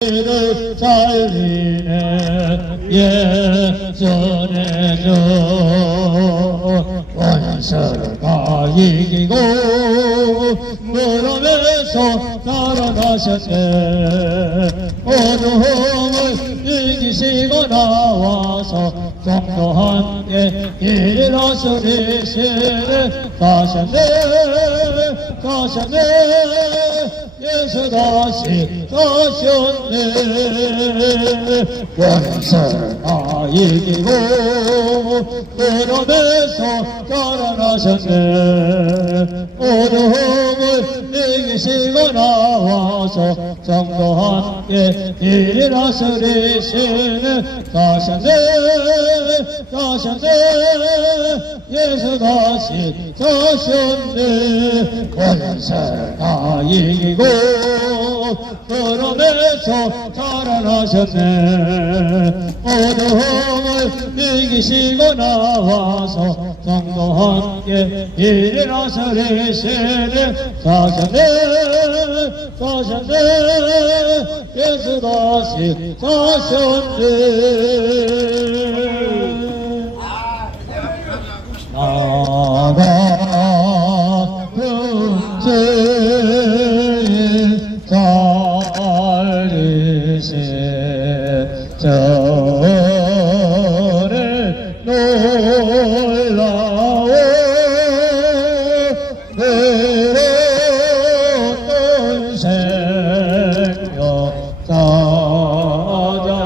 를 살리네 예전의 주 원수를 다 이기고 무덤에서 살아나셨네. 어두움을 이기시고 나와서 성도 함께 일어서리시네. 가셨네 예수 다시 가셨네. 원수를 다 이기고 무덤에서 살아나셨네. 어두움을 이기시고 나와서 성도 함께 일어서리시네. 가셨네 예수 다시 가셨네. 원수를 다 이기고 무덤에서 살아나셨네. 어두움을 이기시고 나와서 성도 함께 일어서리시네. 가셨네 예수 다시 가셨네. 나가 금세에 살리신 저를 놀라워 외로운 생명 찾았고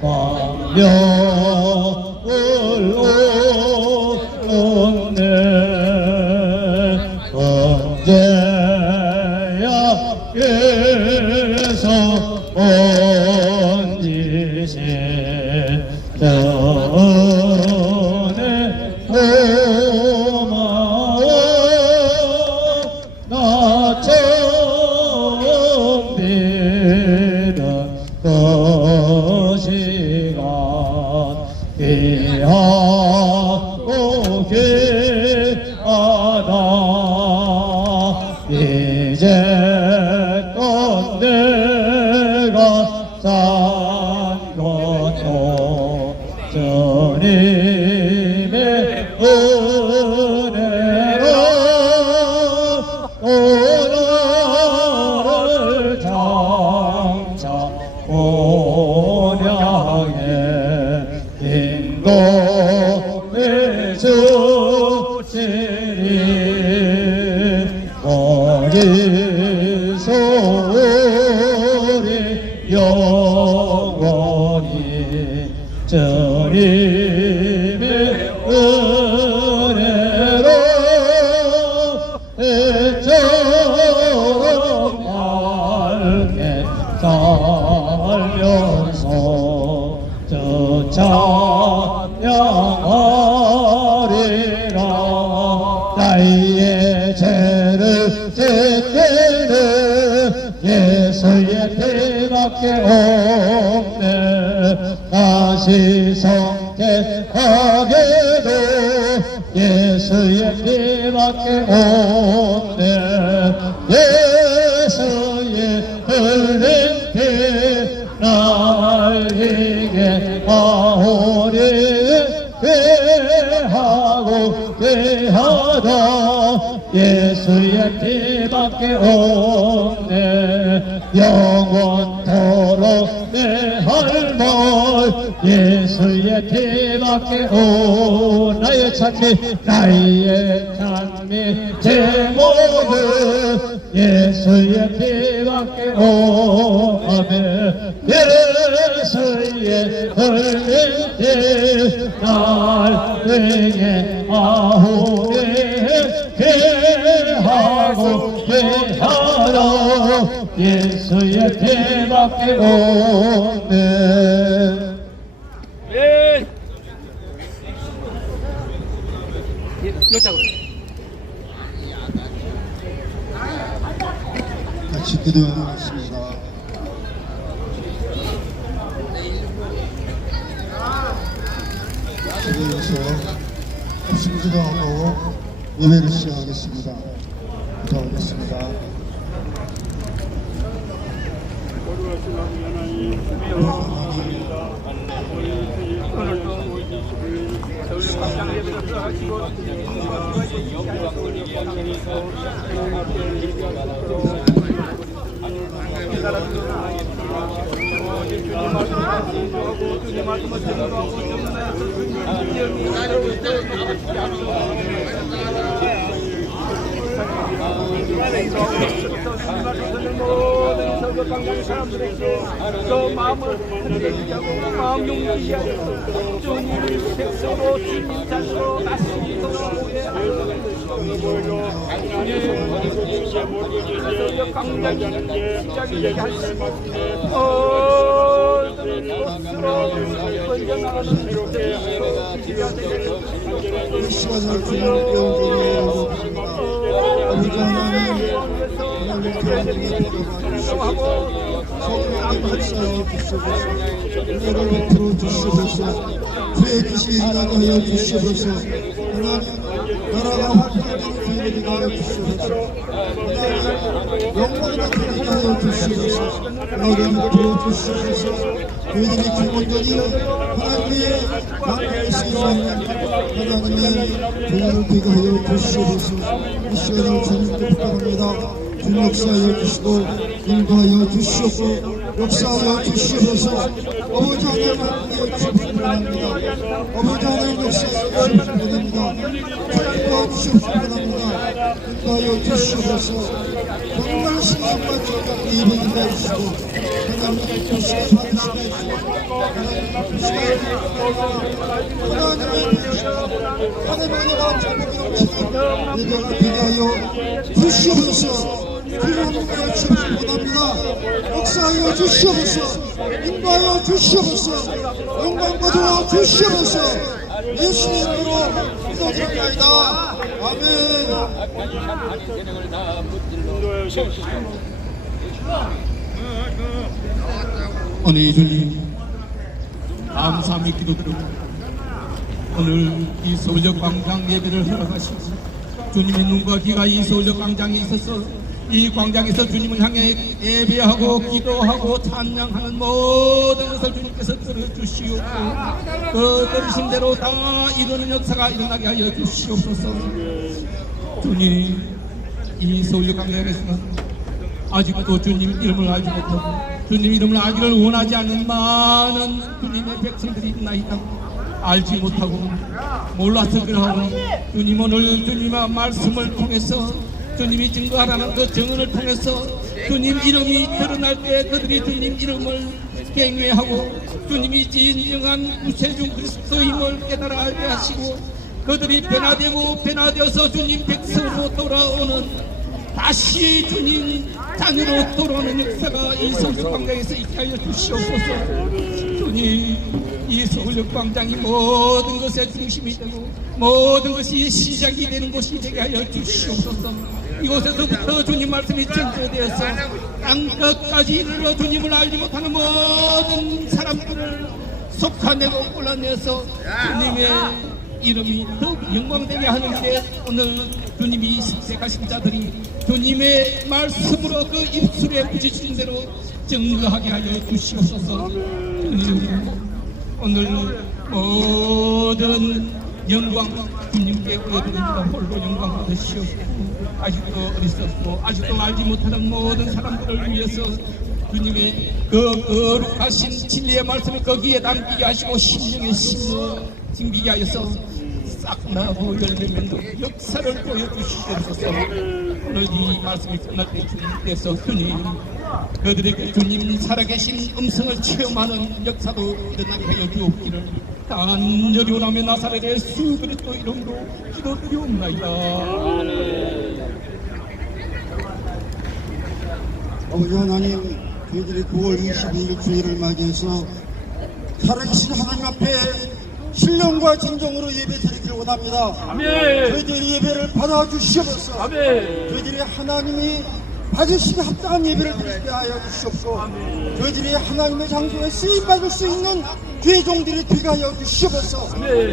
광명 언제야께서 온지신 전에 고마워. 나 처음 믿은 그 시간 귀하고 귀하다. 이제껏 내가 산 것도 주님의 은혜로 오늘을 장차 온양에 인도해 주시니 머리 소리 영원히 주님의 은혜로 해처럼 밝게 살면서 저 찬양하리라. 나의 죄를 제때는 예수의 피밖에 없네. 다시 성택하게도 예수의 피밖에 없네. 예수의 흘린 피 날 이게 하오니 귀하고 귀하다. 예수의 피밖에 없네. 영원토록 내 할말 예수의 피밖에 없네. 나의 찬미 제목은 예수의 피밖에 없네. 예수의 흘린 피 날 위에 아우리 귀하고 귀하라. 예수의 피밖에 없네. 같이 기도하겠습니다. 기도해서 합심기도하고 예배를 시작하겠습니다. 기도하겠습니다. 모든 사람들에게 또 마음을 흔들게 하고 마음 용기게 하여 주님 백성으로 주님 자녀로 다시 돌아오게 하여 주님 강장이 시작이 하시고 모든 것으로 번져나가는 새롭게 이 시간을 주님께 온전히 아버지 하나님 하나님 하나님의 기도하시고 성령의 역사에 주시옵소서 은혜를 베풀어 주시옵소서 주의 뜻이 일어나게 하여 주시옵소서 하나님 나라가 확장되는 기회를 되게 하여 주시옵소서 하나님 영광이 나타나게 하여 주시옵소서 은혜를 베풀어 주시옵소서 저희들이 기본적인 하나님의 만나의 시간을 하나님의 교회를 되게 하여 주시옵소서 이 시간을 주님께 부탁합니다. 주님 역사하여 주시고 인도하여 주시옵고 역사하여 주시옵소서 아버지 하나님 함께 주시옵소서합니다. 아버지 하나님 역사하여 주시옵소서합니다. 주님 도와주시옵소서합니다. 인도하여 주시옵소서 정말 신앙과 정말 예배를 해주시고 하나님 주시옵 받으시게 해주시고 하나님의 은혜가 전복이 넘치는 예배가 되게 하여 주시옵소서 주님을 주시기 원합니다. 역사하여 주시옵소서 인도하여 주시옵소서 영광 받아 주시옵소서 예수의 이름으로 기도드립니다. 아멘. 오늘 주님 감사함에 기도드립니다. 오늘 이 서울역 광장 예배를 허락하시고 주님의 눈과 귀가 이 서울역 광장에 있어서 이 광장에서 주님을 향해 예배하고 기도하고 찬양하는 모든 것을 주님께서 들어주시옵고 그 들으신 대로 다 이루는 역사가 일어나게 하여 주시옵소서. 주님 이 서울역 광장에서는 아직도 주님 이름을 알지 못하고 주님 이름을 알기를 원하지 않는 많은 주님의 백성들이 있나이다. 알지 못하고 몰라서 그러하고 주님 오늘 주님의 말씀을 통해서 주님이 증거하라는 그 증언을 통해서 주님 이름이 드러날 때 그들이 주님 이름을 경외하고 주님이 진정한 구세주 그리스도임을 깨달아 알게 하시고 그들이 변화되어서 주님 백성으로 돌아오는 다시 주님 자녀로 돌아오는 역사가 이 서울역 광장에서 있게 하여 주시옵소서. 주님 이 서울역 광장이 모든 것의 중심이 되고 모든 것이 시작이 되는 곳이 되게 하여 주시옵소서. 이곳에서부터 주님 말씀이 전개되어서 땅끝까지 이르러 주님을 알지 못하는 모든 사람들을 속아내고 골라내서 주님의 이름이 더욱 영광되게 하는데 오늘 주님이 식색하신 자들이 주님의 말씀으로 그 입술에 부딪힌 대로 증거하게 하여 주시옵소서. 주님 오늘 모든 영광 주님께 올려드립니다. 홀로 영광 받으시옵고 아직도 어리석고 아직도 알지 못하는 모든 사람들을 위해서 주님의 그 거룩하신 진리의 말씀을 거기에 담기게 하시고 심령의 심을 징비게 하여서 싹 나고 열매맺는 역사를 보여주시옵소서. 오늘 이 말씀이 끝날 때 주님께서 주님 그들에게 주님 살아계신 음성을 체험하는 역사도 일어나게 하여 주옵기를 간절히 원하며 나사렛의 주 그리스도 이름으로 기도드리옵나이다. 아버지 하나님 저희들이 9월 22일 주일을 맞이해서 살아계신 하나님 앞에 신령과 진정으로 예배드리기를 원합니다. 아멘. 저희들이 예배를 받아주시옵소서. 아멘. 저희들이 하나님이 받으시기 합당한 예배를 드리게 하여 주시옵소서. 저희들이 하나님의 장소에 쓰임받을 수 있는 죄종들이 되게 하여 주시옵소서.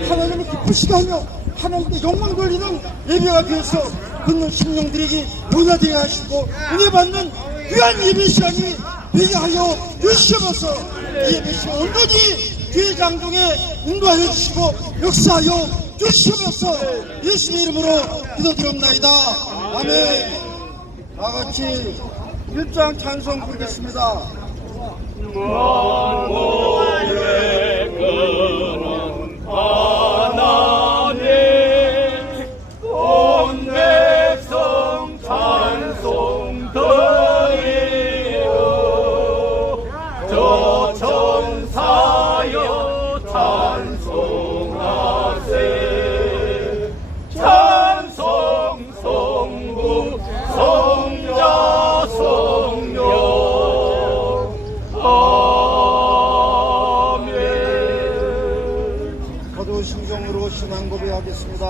하나님을 기쁘시게 하며 하나님께 영광 돌리는 예배가 되어서 듣는 심령들에게 변화되게 하시고 은혜 받는 귀한 예배 시간이 되게 하여 주시옵소서. 이 예배 시간 온전히 죄 장중에 인도하여 주시고 역사하여 주시옵소서. 예수의 이름으로 기도드립나이다. 아멘. 다같이 1장 찬송 부르겠습니다. 하나님 온 백성 찬송 드리오 저 천사여 찬송하세 찬송 성부 성자 성령 아멘. 거두신 심정으로 신앙 고백하겠습니다.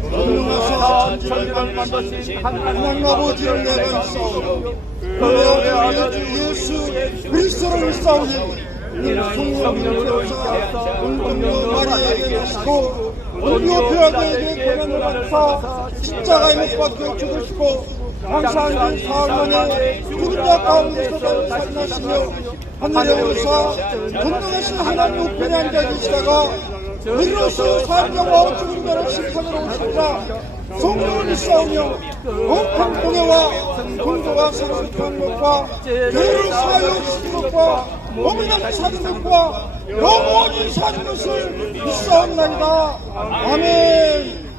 너는 천지를 만드신 하나님 아버지를 내가 있사오니 너의 주 예수 그리스도를 있사오니 이는 성령을 태우사 은금요 마리아에게 오시고 본디오 빌라도에게 고난을 받사 십자가에 못 박혀 죽으시고 장사한 지 사흘 만에 죽은 자 가운데서 살아나시며 하늘에 오르사 전능하신 하나님 우편에 앉아 계시다가 이로써 산정과 죽은 자를 심판으로 오신다. 성령을 믿사오며 온통 공예와 공도와 상속한 것과 죄를 사하여 주신 것과 몸이나 사는 것과 영원히 사는 것을 믿사옵나이다. 아멘.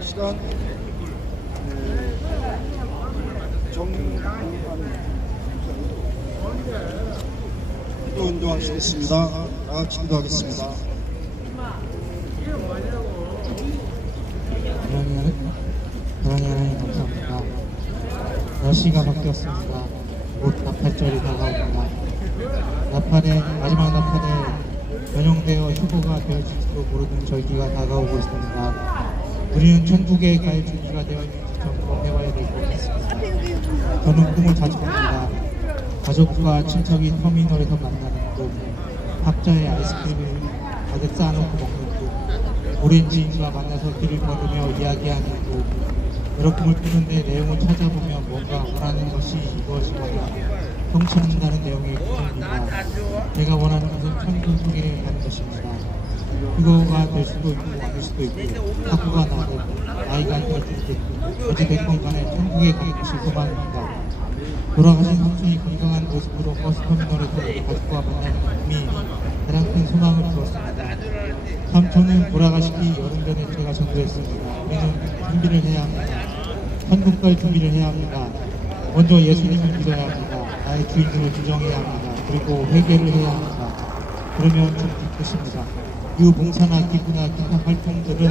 시간 기도 운동하시겠습니다. 다같이 기도하겠습니다. 하나님 감사합니다. 날씨가 바뀌었습니다. 곧 나팔절이 다가옵니다. 마지막 나팔에 변형되어 휴거가 되어질지도 모르는 절기가 다가오고 있습니다. 우리는 천국에 갈 준비가 되어 있는지 점검해봐야 될 것 같습니다. 저는 꿈을 자주 꿉니다. 가족과 친척이 터미널에서 만나는 꿈, 각자의 아이스크림을 가득 쌓아놓고 먹는 꿈, 오렌지인과 만나서 길을 걸으며 이야기하는 꿈. 여러 꿈을 꾸는데 내용을 찾아보면 뭔가 원하는 것이 이루어지거나 성취한다는 내용의 꿈입니다. 제가 원하는 것은 천국에 가는 것입니다. 그거가 될 수도 있고 아닐 수도 있고 학교가 나고 나이가 들어도 있고 어찌됐건 간에 천국에 가는 것이 소망입니다. 돌아가신 삼촌이 건강한 모습으로 버스터미널에서 가족과 만나는 꿈이 가장 큰 소망을 주었습니다. 삼촌은 돌아가시기 여름 전에 제가 전도했습니다. 우리는 준비를 해야 합니다. 천국 갈 준비를 해야 합니다. 먼저 예수님을 믿어야 합니다. 나의 주인님을 주정해야 합니다. 그리고 회개를 해야 합니다. 그러면 천국 것입니다. 이 봉사나 기부나 기타 활동들은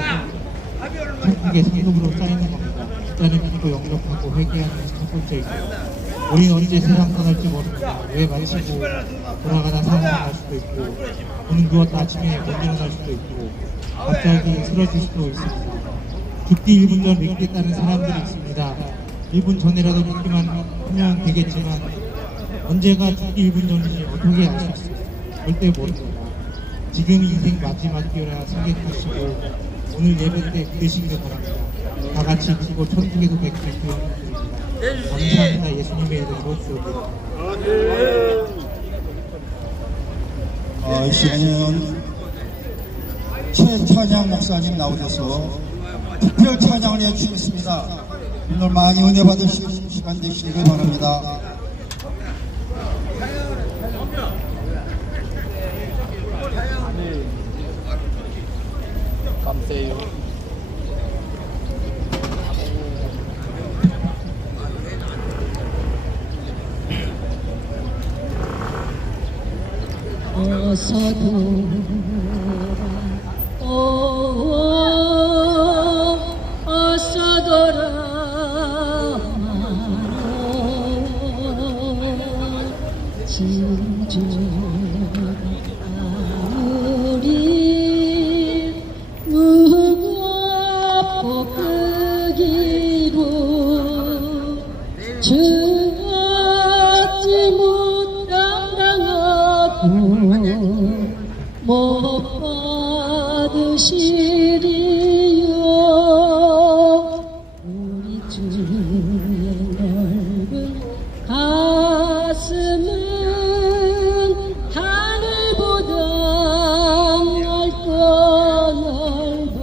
천국의 상급으로 쌓이는 겁니다. 숫자를 믿고 영접하고 회개하는 것이 첫 번째이고 우리는 언제 세상 떠날지 모릅니다. 왜 마치고 돌아가다 사고가 날 수도 있고 오늘 누웠다 아침에 못 일어날 수도 있고 갑자기 쓰러질 수도 있습니다. 죽기 1분 전 믿겠다는 사람들이 있습니다. 1분 전이라도 믿기만 하면 되겠지만 언제가 죽기 1분 전인지 어떻게 알 수 있어요? 절대 모릅니다. 지금 인생 마지막 기회라 생각하시고 오늘 예배 때 믿으시기를 바랍니다. 다 같이 믿고 천국에도 뵙길 기원드립니다. 감사합니다. 예수님의 이름으로 기도드립니다. 이 시간에는 최찬양 목사님 나오셔서 특별 찬양을 해주시겠습니다. 오늘 많이 은혜 받으시는 시간 되시길 바랍니다. 감사해요. 어서 돌아 어서 돌아와라 진주가 우리 무겁고 크기로 주지 못당하고 못 받으시리요 우리 주의 넓은 가슴은 하늘보다 넓고 넓어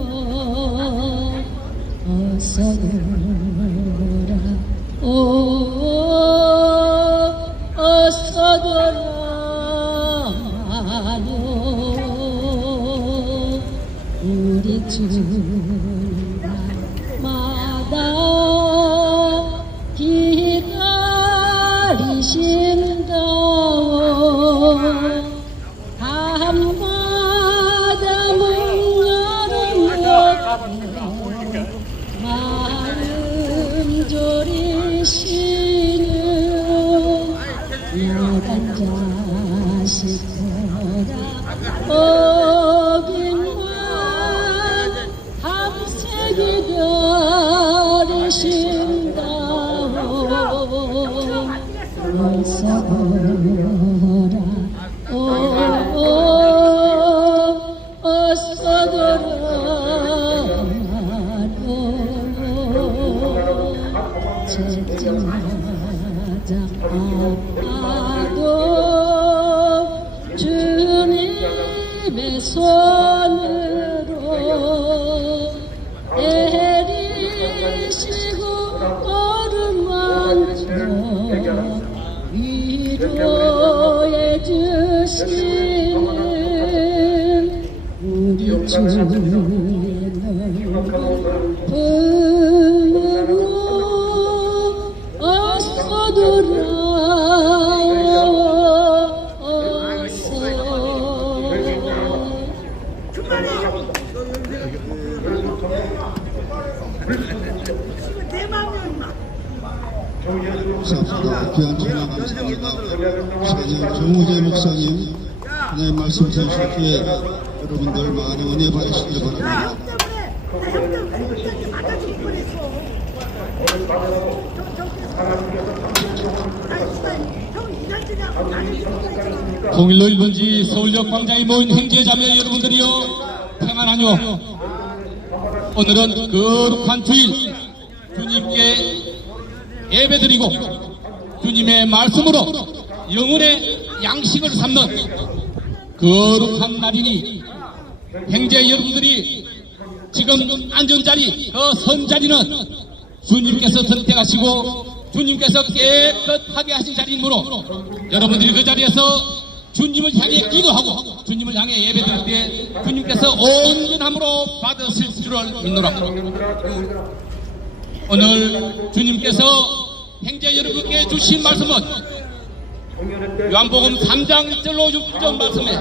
주마다 기다리신다오 밤마다 문 열어놓고 마음 졸이시는 여간 자식들아 거긴만 밤새 기다리신다오 어서 돌아 어서 돌아와요 찾자마자 아파도 주님의 손으로 내리시고 어루만져 위로해 주시는 우리 주의 넓은 품으로 어서 돌아와 어서 감사합니다. 귀한 찬양 감사합니다. 시간에 정우재 목사님 하나님 말씀 전수기에 여러분들 많은 은혜 받으시길 바랍니다. 통일로 1번지 서울역 광장에 모인 형제자매 여러분들이여 평안하뇨. 오늘은 거룩한 주일 주님께 예배드리고 주님의 말씀으로 영혼의 양식을 삼는 거룩한 날이니 형제 여러분들이 지금 앉은 자리 그 선자리는 주님께서 선택하시고 주님께서 깨끗하게 하신 자리이므로 여러분들이 그 자리에서 주님을 향해 기도하고 주님을 향해 예배드릴 때 주님께서 온전함으로 받으실 줄을 믿노라. 오늘 주님께서 형제 여러분께 주신 말씀은 요한복음 3장 1절로 6절 말씀에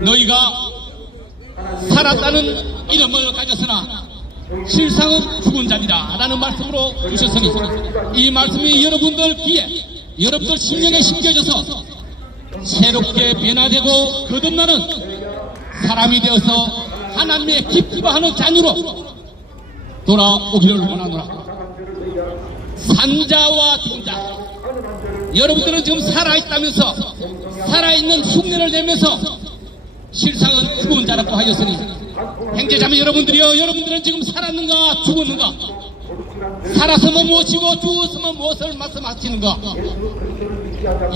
너희가 살았다는 이름을 가졌으나 실상은 죽은 자니라 라는 말씀으로 주셨으니 이 말씀이 여러분들 귀에 여러분들 심령에 심겨져서 새롭게 변화되고 거듭나는 사람이 되어서 하나님의 기뻐하는 자녀로 돌아오기를 원하노라. 산자와 죽은 자 여러분들은 지금 살아있다면서 살아있는 흉내를 내면서 실상은 죽은 자라고 하였으니 형제자매 여러분들이여 여러분들은 지금 살았는가 죽었는가 살았으면 무엇이고 죽었으면 무엇을 말씀하시는가.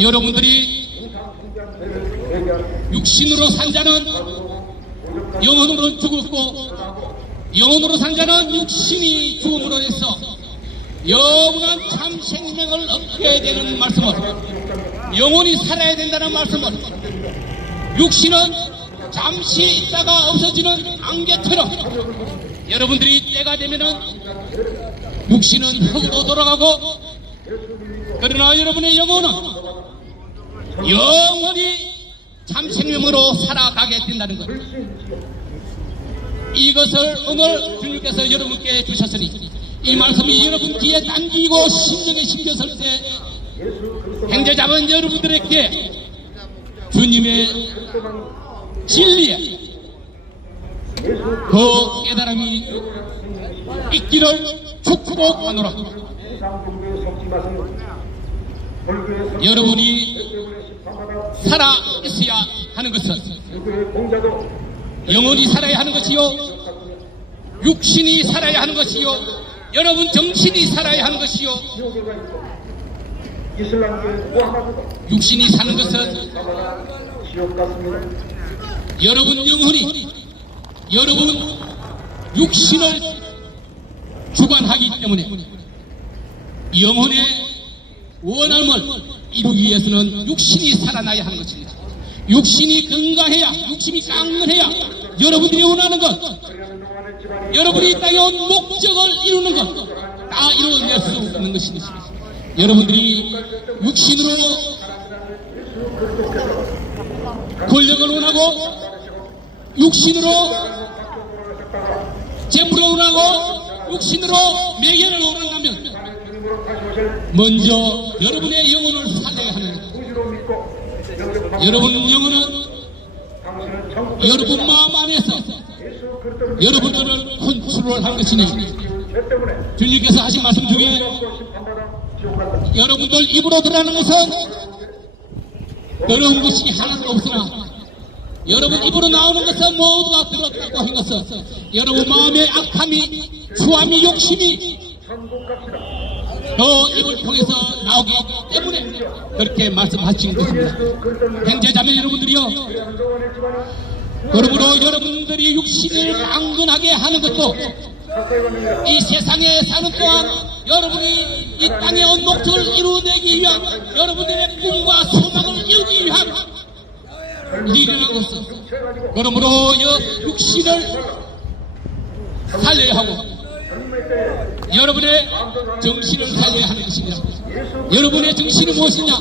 여러분들이 육신으로 산 자는 영혼으로 죽었고 영혼으로 산 자는 육신이 죽음으로 해서 영원한 참 생명을 얻게 되는 말씀은 영혼이 살아야 된다는 말씀은 육신은 잠시 있다가 없어지는 안개처럼 여러분들이 때가 되면은 육신은 흙으로 돌아가고 그러나 여러분의 영혼은 영원히 참 생명으로 살아가게 된다는 것. 이것을 오늘 주님께서 여러분께 주셨으니 이 말씀이 여러분 귀에 남기고 심령에 심겼을 때 형제자매 여러분들에게 주님의 진리에 그 깨달음이 있기를 축복하노라. 여러분이 살아 있어야 하는 것은 영혼이 살아야 하는 것이요 육신이 살아야 하는 것이요 여러분 정신이 살아야 하는 것이요 육신이 사는 것은 여러분 영혼이 여러분 육신을 주관하기 때문에 영혼의 원함을 이루기 위해서는 육신이 살아나야 하는 것입니다. 육신이 건강해야, 육신이 강건해야 여러분들이 원하는 것, 여러분이 이 땅에 온 목적을 이루는 것 다 이루어낼 수 있는 것입니다. 여러분들이 육신으로 권력을 원하고 육신으로 재물을 원하고 육신으로 명예를 원한다면 먼저 여러분의 영혼을 살려야 하는 것. 여러분 영혼은 여러분 마음 안에서 여러분들을 컨트롤한 것이니 주님께서 하신 말씀 중에 여러분들 입으로 들어가는 것은 어려운 것이 하나도 없으나 여러분 입으로 나오는 것은 모두가 들었다고 한 것은 여러분 마음의 악함이 추함이 욕심이 그 입을 통해서 나오기 때문에 그렇게 말씀하신 것입니다. 형제자매 여러분들이요, 그러므로 여러분들이 육신을 강건하게 하는 것도 이 세상에 사는 동안 여러분이 이 땅에 온 목적을 이루어내기 위한 여러분들의 꿈과 소망을 이루기 위한 일이라는 것은 그러므로 육신을 살려야 하고 여러분의 정신을 살려야 하는 것입니다. 여러분의 정신이 무엇이냐?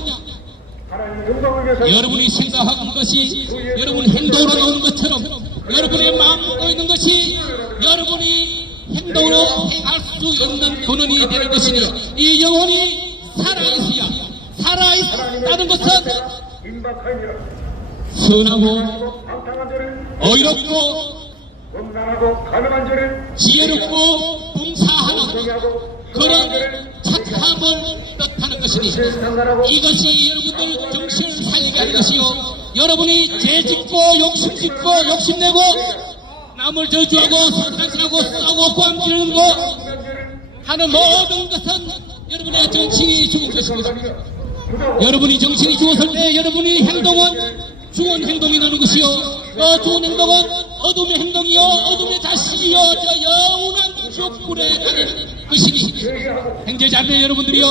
여러분이 생각하는 것이 여러분 행동으로 나오는 것처럼 여러분의 마음에 있는 것이 여러분이 행동으로 행할 수 있는 근원이 되는 것이니 이 영혼이 살아있어야 살아있다는 것은 선하고 어이롭고 지혜롭고 봉사하는 그런 착함을 뜻하는 것이니 이것이 여러분들 정신을 살리게 하는 것이요 여러분이 죄짓고 욕심짓고 욕심내고 남을 저주하고 소탄질하고 싸우고 꽝지르는 거 하는 모든 것은 여러분의 정신이 죽은 것입니다. 여러분이 정신이 죽었을 때 여러분의 행동은 죽은 행동이 나는 것이요 죽은 행동은 어둠의 행동이요 어둠의 자식이요 저 영원한 지옥불에 가는 것이니 형제자매 여러분들이요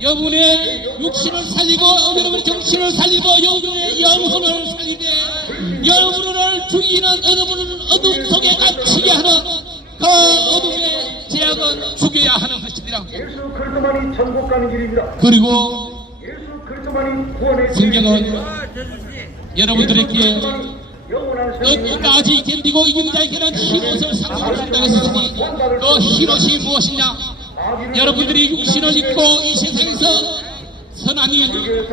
여러분의 육신을 살리고 여러분의 정신을 살리고 여러분의 영혼을 살리되 여러분을 죽이는 어둠 속에 갇히게 하는 그 어둠의 제약은 죽여야 하는 것입니다. 그리고 성경은 여러분들에게 끝까지 견디고 이긴 자에게는 흰옷을 상속을 한다고 했으니 그 흰옷이 무엇이냐? 여러분들이 육신을 입고 이 세상에서 선한 일,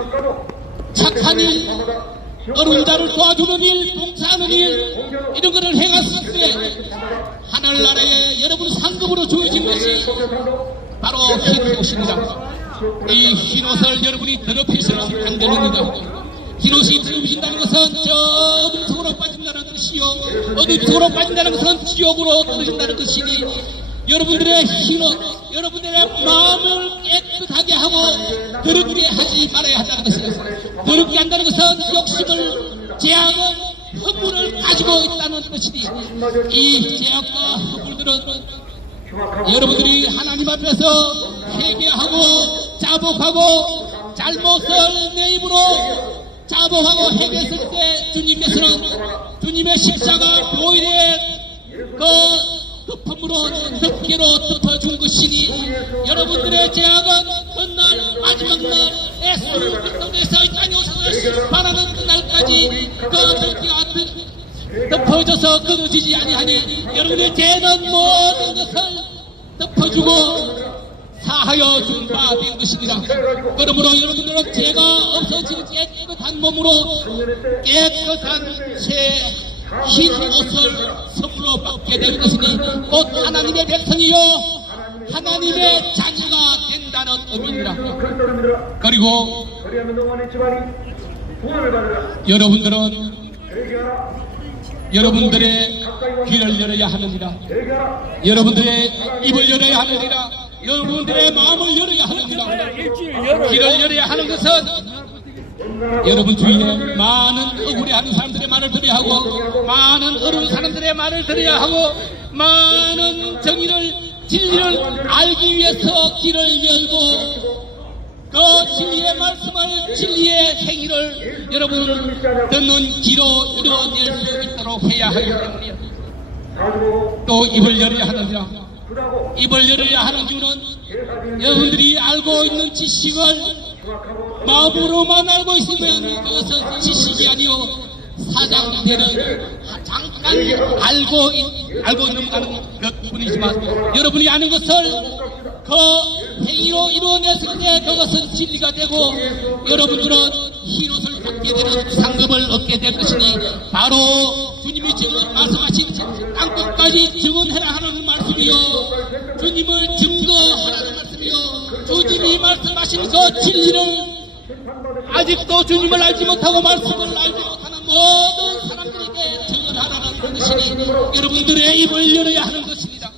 착한 일, 어려운 자를 도와주는 일, 봉사하는 일 이런 것을 행했을 때 하늘나라에 여러분 상급으로 주어진 것이 바로 흰옷입니다. 이 흰옷을 여러분이 더럽혀서는 안 됩니다. 흰옷이 더럽힌다는 것은 저 어둠 속으로 빠진다는 것이요 어둠 속으로 빠진다는 것은 지옥으로 떨어진다는 것이니 여러분들의 흰옷 여러분들의 마음을 깨끗하게 하고 더럽게 하지 말아야 한다는 것입니다. 더럽게 한다는 것은 욕심을 제약을 허물을 가지고 있다는 것이니 이 제약과 허물들은 여러분들이 하나님 앞에서 회개하고 자복하고 잘못을 내 입으로 자복하고 회개했을 때 주님께서는 주님의 십자가 보일의 그 덮음으로 덮개로 덮어준 것이니 여러분들의 제약은 그날 마지막 날 예수 그리스도께서 이 땅에 오셔서 심판하는 그날까지 그 덮개가 덮어져서 끊어지지 아니하니 여러분의 죄는 모든 것을 덮어주고 사하여 준 바 된 것입니다. 그러므로 여러분들은 죄가 없어진 깨끗한 몸으로 깨끗한 새 흰 옷을 선물로 받게 된 것이니 곧 하나님의 백성이요 하나님의 자녀가 된다는 의미입니다. 그리고 여러분들은 여러분들의 귀를 열어야 하느니라. 여러분들의 입을 열어야 하느니라. 여러분들의 마음을 열어야 하느니라. 귀를 열어야 하는 것은 여러분 주위에 많은 억울해하는 사람들의 말을 들어야 하고 많은 어려운 사람들의 말을 들어야 하고 많은 정의를 진리를 알기 위해서 귀를 열고 그 진리의 말씀을 진리의 행위를 여러분 듣는 귀로 이루어낼 수 있도록 해야 하기 때문이에요. 또 입을 열어야 하느니라. 입을 열어야 하는 이유는 여러분들이 알고 있는 지식을 마음으로만 알고 있으면 그것은 지식이 아니요 사장되는 잠깐 알고 넘어가는 것뿐이지만 여러분이 아는 것을 그 행위로 이루어냈을 때 그것은 진리가 되고 여러분들은 흰옷을 받게 되는 상급을 얻게 될 것이니 바로 주님이 지금 말씀하신 땅끝까지 증언해라 하는 말씀이요 주님을 증거하라는 말씀이요 주님이 말씀하신 그 진리를 아직도 주님을 알지 못하고 말씀을 알지 못하는 모든 사람들에게 증언하라는 것이니 여러분들의 입을 열어야 하는 것입니다.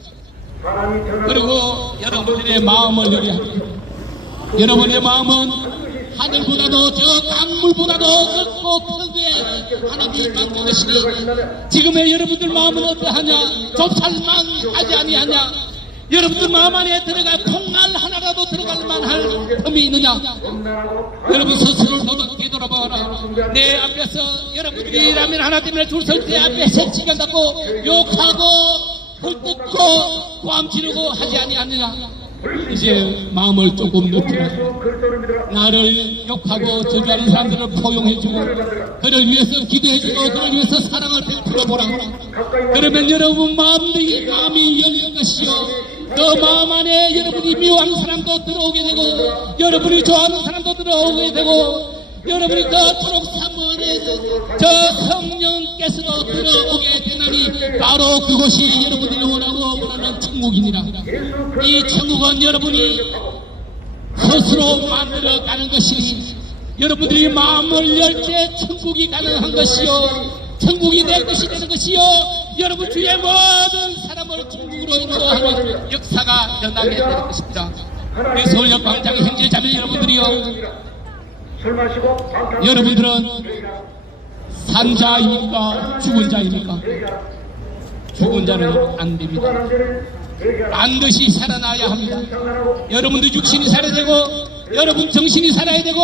그리고 여러분들의 마음을 열어야 합니다. 여러분의 마음은 하늘보다도 저 강물보다도 넓고 크게 하나님이 만든 것이니 지금의 여러분들 마음은 어떠하냐? 좁쌀만 하지 아니하냐? 여러분들 마음 안에 들어갈 콩알 하나라도 들어갈 만할 틈이 있느냐? 여러분 스스로를 너도 되돌아봐라. 내 앞에서 여러분들이 라면 하나 때문에 줄 설 때 앞에 새치기 닫고 욕하고 헐뜯고 고함 지르고 하지 아니하느냐? 이제 마음을 조금 높이라. 나를 욕하고 저주하는 사람들을 포용해주고 그를 위해서 기도해주고 그를 위해서 사랑을 베풀어보라. 그러면 여러분 마음이 열릴 것이요 그 마음 안에 여러분이 미워하는 사람도 들어오게 되고 여러분이 좋아하는 사람도 들어오게 되고 여러분이 그토록 사모하는 저 성령께서도 들어오게 되나니 바로 그것이 여러분들이 원하는 천국이니라. 이 천국은 여러분이 스스로 만들어가는 것이니 여러분들이 마음을 열 때 천국이 가능한 것이요 천국이 될 것이 되는 것이요 여러분 주의 모든 사람을 천국으로 인도하는 역사가 일어나게 되는 것입니다. 우리 서울역 광장의 형제자매 여러분들이요 여러분들은 산자입니까? 죽은 자입니까? 죽은 자는 안 됩니다. 반드시 살아나야 합니다. 여러분들 육신이 살아야 되고 여러분 정신이 살아야 되고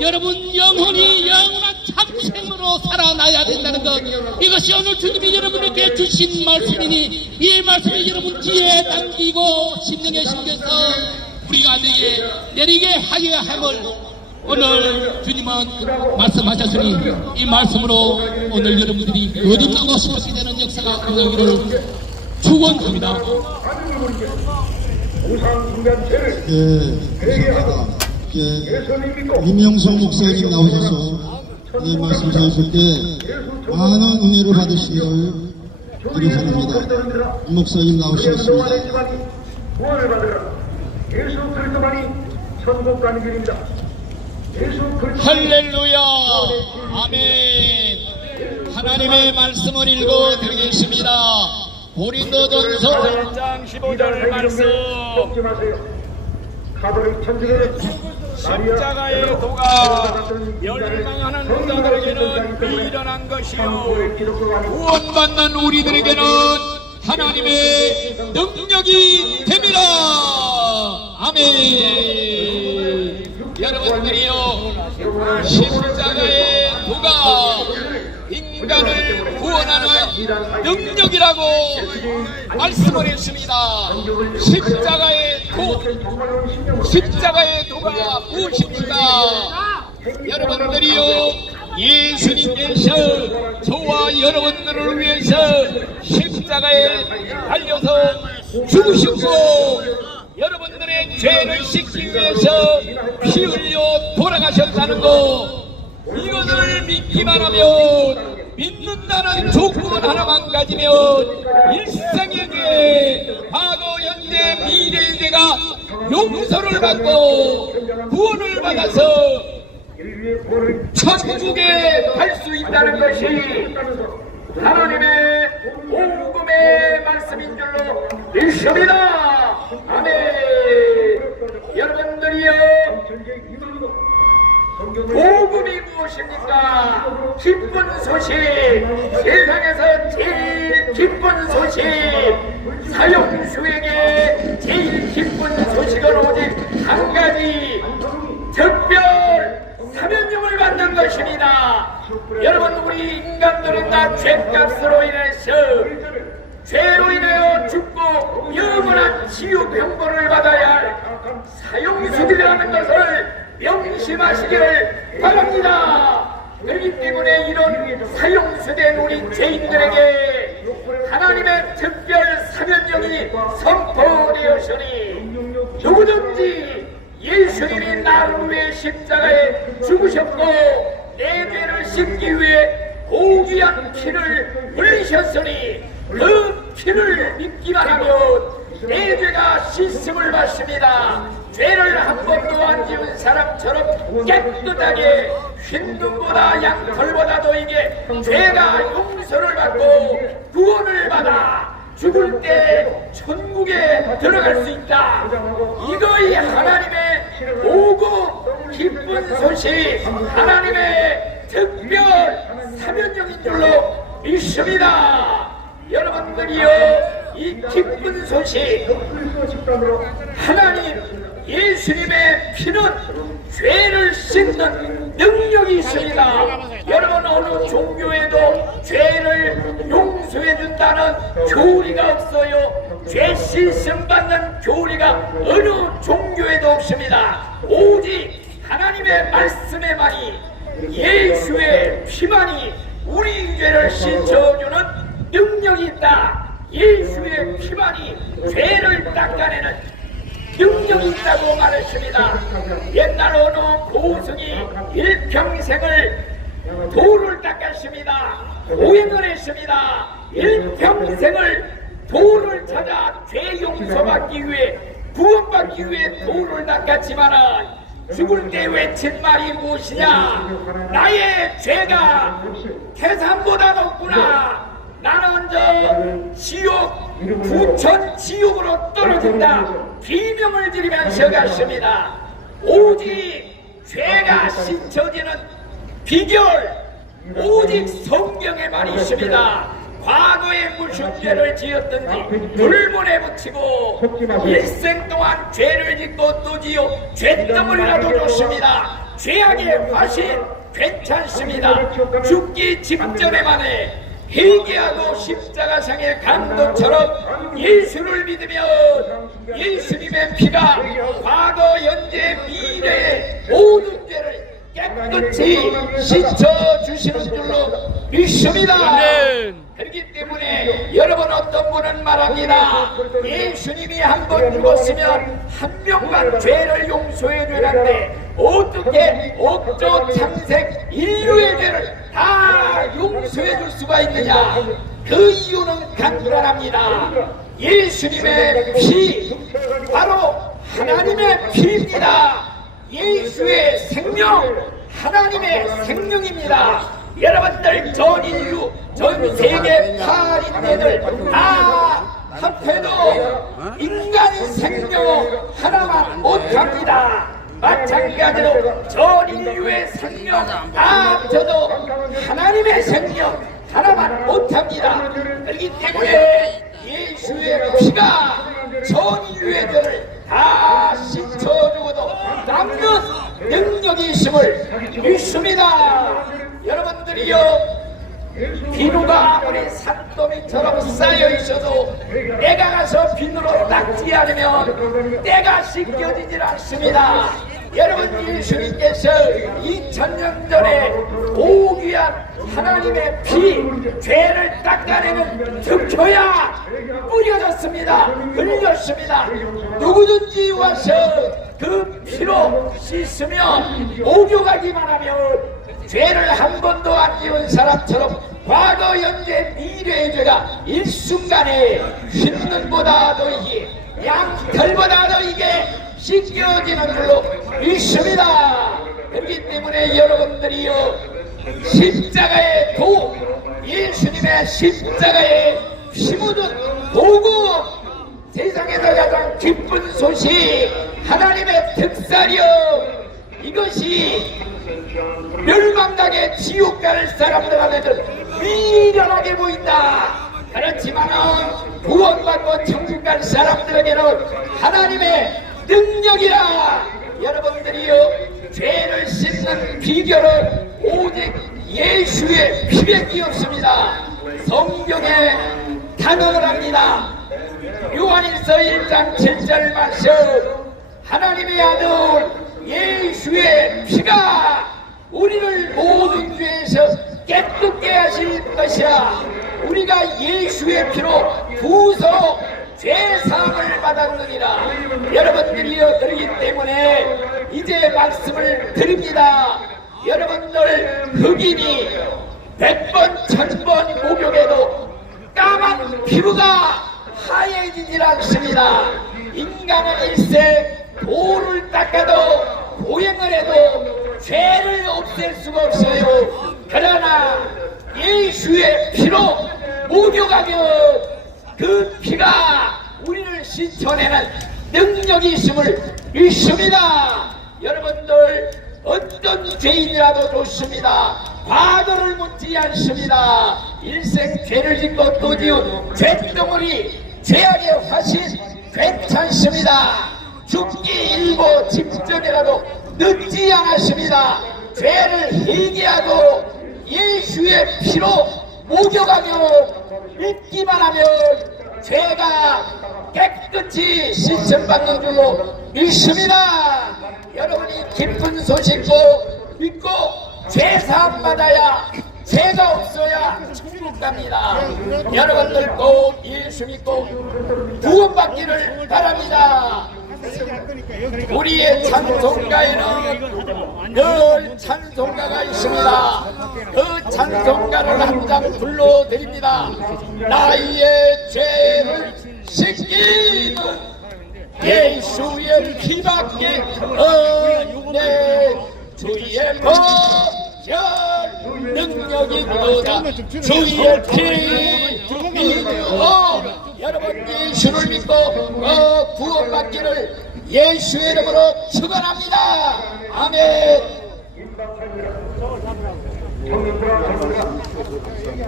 여러분 영혼이 영원한 참생으로 살아나야 된다는 것 이것이 오늘 주님이 여러분에게 주신 말씀이니 이 말씀이 여러분 뒤에 담기고 심령에 심겨서 우리가 내리게 하여야 함을 오늘 주님은 말씀하셨으니 이 말씀으로 오늘 여러분들이 거듭나고 싶어지게 되는 역사가 일어나기를 축원합니다. 감사합니다. 이명성 목사님 나오셔서 이 말씀 전하실 때 많은 은혜를 받으시기를 기도합니다. 이 목사님 나오시겠습니다. 구원을 받으라. 예수 그리스도만이 천국 가는 길입니다. 할렐루야 아멘. 하나님의 말씀을 읽어 드리겠습니다. 고린도전서 1장 15절 말씀 걱정 마세요. 가톨릭 천주교는 십자가의 도가 멸망하는 자들에게는 미련한 것이요 구원받는 우리들에게는 하나님의 능력이 됩니다. 아멘. 여러분들이요 십자가의 도가 인간을 구원하는 능력이라고 말씀을 했습니다. 십자가의 도가 무엇입니까? 여러분들이요 예수님께서 저와 여러분들을 위해서 십자가에 달려서 죽으시고 여러분들의 죄를 씻기 위해서 피 흘려 돌아가셨다는 것 이것을 믿기만 하면 믿는다는 조건 하나만 가지면 일생의 죄 과거 현재 미래의 죄가 용서를 받고 구원을 받아서 천국에 갈 수 있다는 것이 하나님의 복음의 말씀인 줄로 믿습니다. 아멘. 여러분들이요 복음이 무엇입니까? 기쁜 소식, 세상에서 제일 기쁜 소식, 사형수에게 제일 기쁜 소식은 오직 한 가지, 있는 것입니다. 여러분, 우리 인간들은 다 죄값으로 인해서 죄로 인하여 죽고 영원한 지옥 형벌을 받아야 할 사형수들이라는 것을 명심하시기를 바랍니다. 그렇기 때문에 이런 사형수된 우리 죄인들에게 하나님의 특별 사면령이 선포되었으니 누구든지 예수님이 나를 위해 십자가에 죽으셨고 내 죄를 씻기 위해 고귀한 피를 흘리셨으니 그 피를 믿기만 하면 내 죄가 씻음을 받습니다. 죄를 한 번도 안 지은 사람처럼 깨끗하게 흰 눈보다 양털보다도 이게 죄가 용서를 받고 구원을 받아 죽을 때 천국에 들어갈 수 있다. 이거이 하나님의 오고 기쁜 소식, 하나님의 특별 사면령인 줄로 믿습니다. 여러분들이요, 이 기쁜 소식, 하나님 예수님의 피는 죄를 씻는 능력이 있습니다. 여러분, 어느 종교에도 죄를 용서해 준다는 교리가 없어요. 죄 씻음 받는 교리가 어느 종교에도 없습니다. 오직 하나님의 말씀에만이, 예수의 피만이 우리 죄를 씻어주는 능력이 있다. 예수의 피만이 죄를 닦아내는 능력이 있다고 말했습니다. 옛날 어느 고승이 일평생을 도를 닦았습니다. 고행을 했습니다. 일평생을 도를 찾아 죄 용서받기 위해, 구원받기 위해 도를 닦았지만은 죽을 때 외친 말이 무엇이냐? 나의 죄가 태산보다 높구나. 나는 저 지옥, 부천 지옥으로 떨어진다. 비명을 지르면서 갔습니다. 오직 죄가 씻어지는 비결, 오직 성경에만 있습니다. 과거에 무슨 죄를 지었든지 불문에 붙이고 일생 동안 죄를 짓고 또 지어 죄덩어리라도 좋습니다. 죄악의 화신 괜찮습니다. 죽기 직전에만 해 회개하고 십자가상의 강도처럼 예수를 믿으면 예수님의 피가 과거, 현재, 미래의 모든 죄를 깨끗이 씻어주시는 줄로 믿습니다. 그렇기 때문에 여러분, 어떤 분은 말합니다. 예수님이 한 번 죽었으면 한 명만 죄를 용서해 주는데 어떻게 옥조 창생 인류의 죄를 다 용서해 줄 수가 있느냐? 그 이유는 간단합니다. 예수님의 피, 바로 하나님의 피입니다. 예수의 생명, 하나님의 생명입니다. 여러분들, 전 인류, 전 세계 파리떼들 다 합해도 인간 생명 하나만 못합니다. 마찬가지로 전 인류의 생명 다 합쳐도 하나님의 생명 하나만 못합니다. 그렇기 때문에 예수의 피가 전 인류의 죄를 다 씻어주고도 남는 능력이 있음을 믿습니다. 여러분들이요, 비누가 아무리 산더미처럼 쌓여 있어도 내가 가서 비누로 닦지 않으면 때가 씻겨지질 않습니다. 여러분, 예수님께서 2000년 전에 고귀한 하나님의 피, 죄를 닦아내는 득표야 뿌려졌습니다. 흘렸습니다. 누구든지 와서 그 피로 씻으면, 목욕하기만 하면 죄를 한 번도 안 지은 사람처럼 과거, 현재, 미래의 죄가 일순간에 흰눈보다도 이게, 양털보다도 이게 씻겨지는 줄로 믿습니다. 그렇기 때문에 여러분들이요, 십자가의 도, 예수님의 십자가에 피 묻은 도구, 세상에서 가장 기쁜 소식, 하나님의 특사려, 이것이 멸망당해 지옥 갈 사람들한테는 미련하게 보인다. 그렇지만은 구원받고 천국 갈 사람들에게는 하나님의 능력이라. 여러분들이요, 죄를 씻는 비결은 예수의 피밖에 없습니다. 성경에 단언을 합니다. 요한일서 1장 7절 말씀, 하나님의 아들 예수의 피가 우리를 모든 죄에서 깨끗게 하실 것이라. 우리가 예수의 피로 부서 죄사함을 받았느니라. 여러분들이 얻으기 때문에 이제 말씀을 드립니다. 여러분들 흑인이 100번 1000번 목욕해도 까만 피부가 하얘지질 않습니다. 인간은 일생 돌을 닦아도 고행을 해도 죄를 없앨 수가 없어요. 그러나 예수의 피로 목욕하면 그 피가 우리를 씻어내는 능력이 있음을 믿습니다. 여러분들 어떤 죄인이라도 좋습니다. 과거를 묻지 않습니다. 일생 죄를 짓고 또 지은 죄덩어리 죄악의 화신 괜찮습니다. 죽기 일보 직전이라도 늦지 않았습니다. 죄를 회개하고 예수의 피로 목욕하며 믿기만 하면 죄가 깨끗이 씻음받는 줄로 믿습니다. 여러분이 기쁜 소식도 믿고 죄사함 받아야 죄가 없어야 천국 갑니다. 여러분들 꼭 예수 믿고 구원받기를 바랍니다. 우리의 찬송가에는 늘 찬송가가 있습니다. 그 찬송가를 한 장 불러드립니다. 나의 죄를 씻기는 예수의 피밖에 없네. 주의 보혈 능력이 있도다. 주의 피 믿어. 여러분 예수를 믿고 구원받기를 예수의 이름으로 축원합니다. 아멘.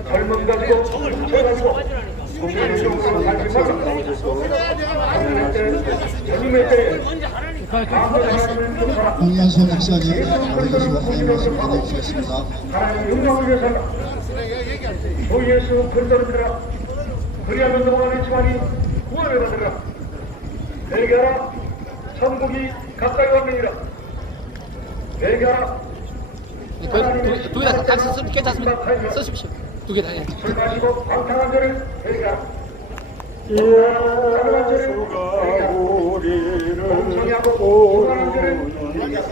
젊은 가지고 젊어가지고 국민을 용서로 살지 마라. 홍양소 목사님, 아버지와 하나님 말씀 전해주시겠습니다. 하나님의 영광을 위해서다. 주 예수 그리스도를 믿으라. 그리하면 너가 지만이 구원을 받으라. 회개하라. 천국이 가까이 왔느니라. 회개하라. 두 개 다 같이 쓰면 괜찮습니다. 쓰십시오. 두 개 다. 예. 술 마시고 방탕한 자를 회개하라. 사랑한 자를 회개하라. 멍청이하고 불안한 자를 회개하라.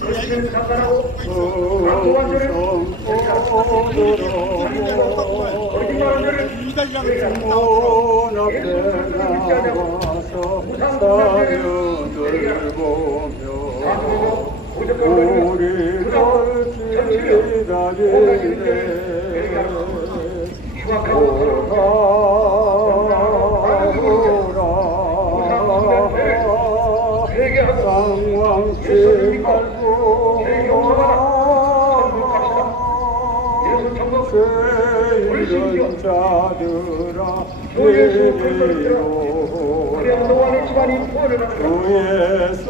불신을 상관하고 강도한 자를 회개하라. 거짓말한 자를 회개하라. 예수를 믿지 않냐고 무상한 자를 회개하라. 우리를 기다리네. 상왕치 말고 죄인 자들아 회개하라. 주 예수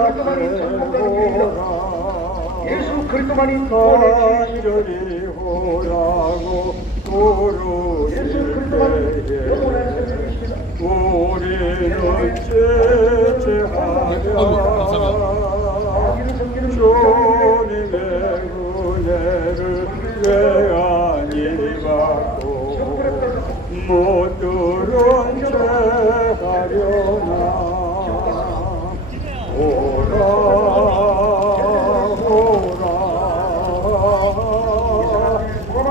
앞에 오라. 예수 그리스도만이 이러리 오라고 부르실 때에 우리는 제제하랴. 주님의 은혜를 왜 아니 받고 못 들은 죄 하려나. 오라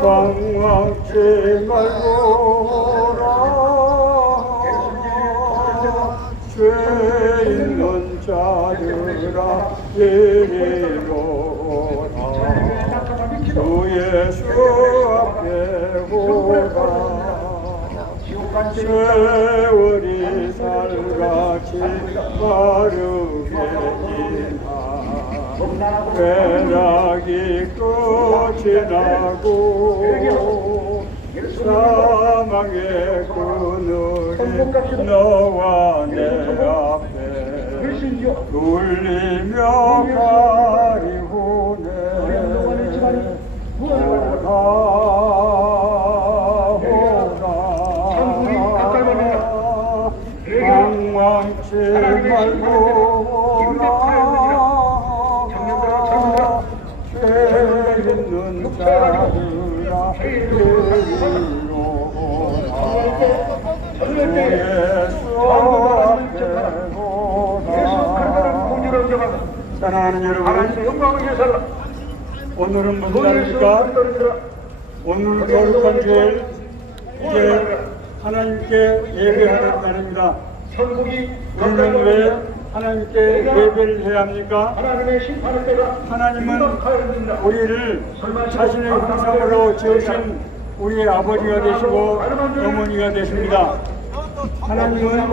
방황치 말고 오라. 죄 있는 자들아 이리로 오라. 주 예수 앞에 오라. 세월이 살같이 빠르게 지나 배락이 끝이 나고 사망의 그늘이 너와 내 앞에 울리며 가리우네. 사랑하는 여러분, 오늘은 무슨 날입니까? 오늘은 거룩한 주일, 이제 하나님께 예배하는 날입니다. 우리는 왜 하나님께 예배를 해야 합니까? 하나님은 우리를 자신의 형상으로 지으신 우리의 아버지가 되시고 어머니가 되십니다. 하나님은